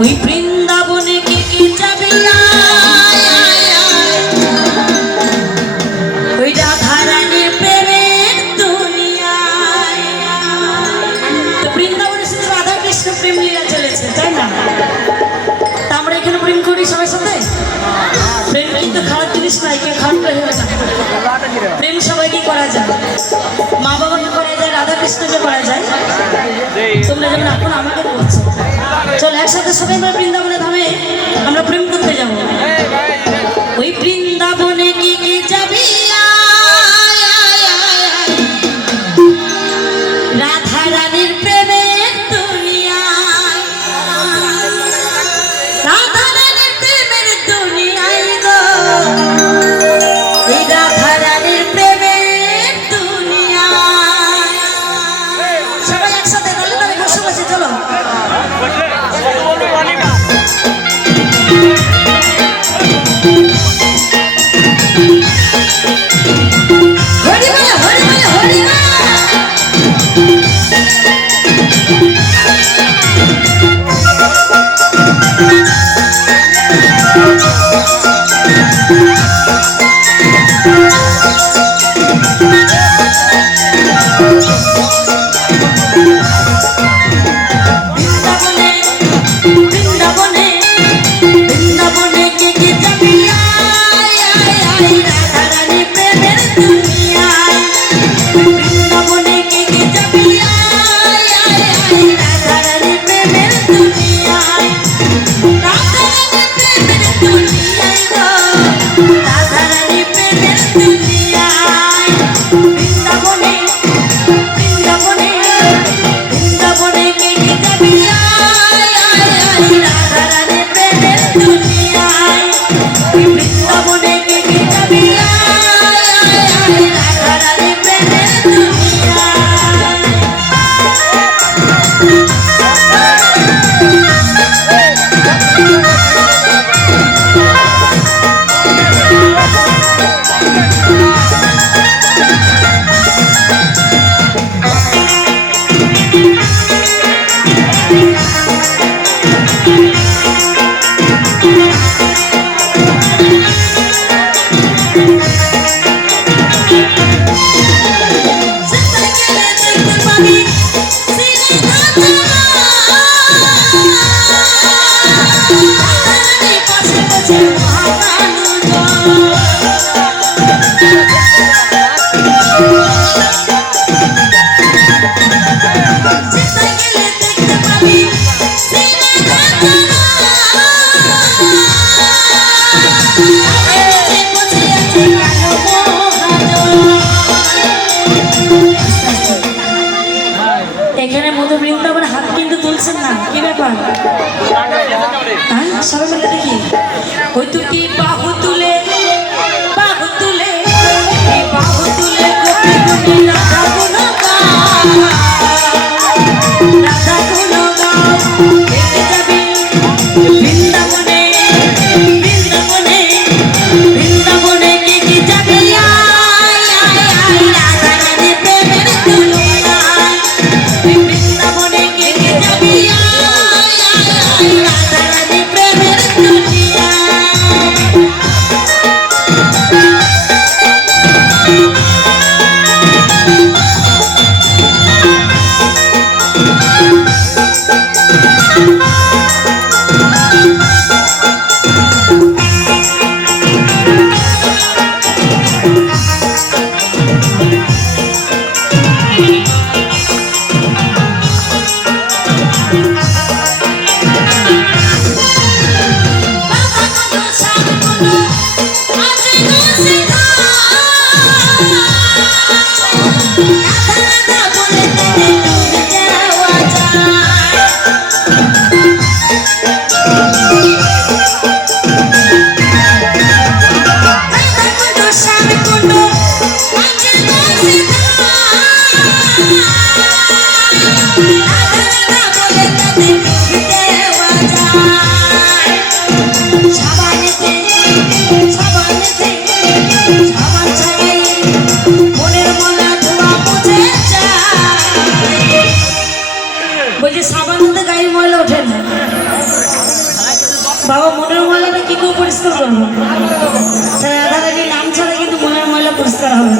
ওই বৃন্দাবনে কে কে যাবে? না ওই রাধারানীর প্রেমের দুনিয়ায়। বৃন্দাবনে শুধু রাধা কৃষ্ণ প্রেম লীলা চলেছে, তাই না? তা আমরা এখানে প্রেম করি সবার সাথে? প্রেম কিন্তু খারাপ জিনিস নাই কেউ খারাপ প্রেম সবাইকে করা যায়। সাথে সবাই আমরা বৃন্দাবন money. আমাদের বৃন্দাবনে হাত কিন্তু তুলছেন না, কি ব্যাপার? হ্যাঁ সবাই মিলে দেখি। ওই তো কি বাহু তুলে বাবা, মনের ময়লাটা কি করে পরিষ্কার করব? হ্যাঁ, রাধা রানীর নাম ছাড়া কিন্তু মনের ময়লা পরিষ্কার হবে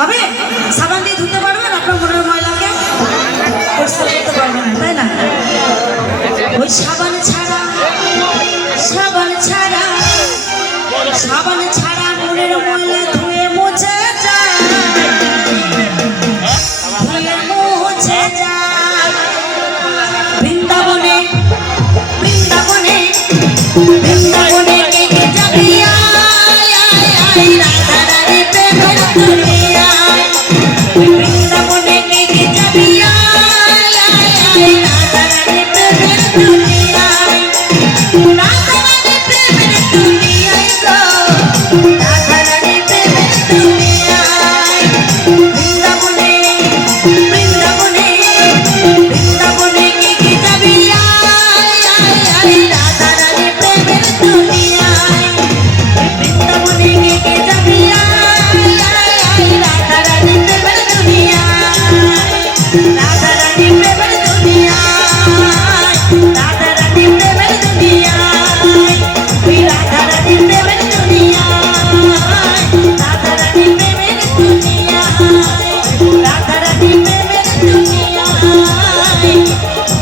হবে? সাবান দিয়ে ধুতে পারবেন? আপনার মনের ময়লাকে পরিষ্কার করতে পারবেন তাই না? ওই সাবান ছাড়া সাবান ছাড়া সাবান ছাড়া মনের ময়লা ধুয়ে মোচা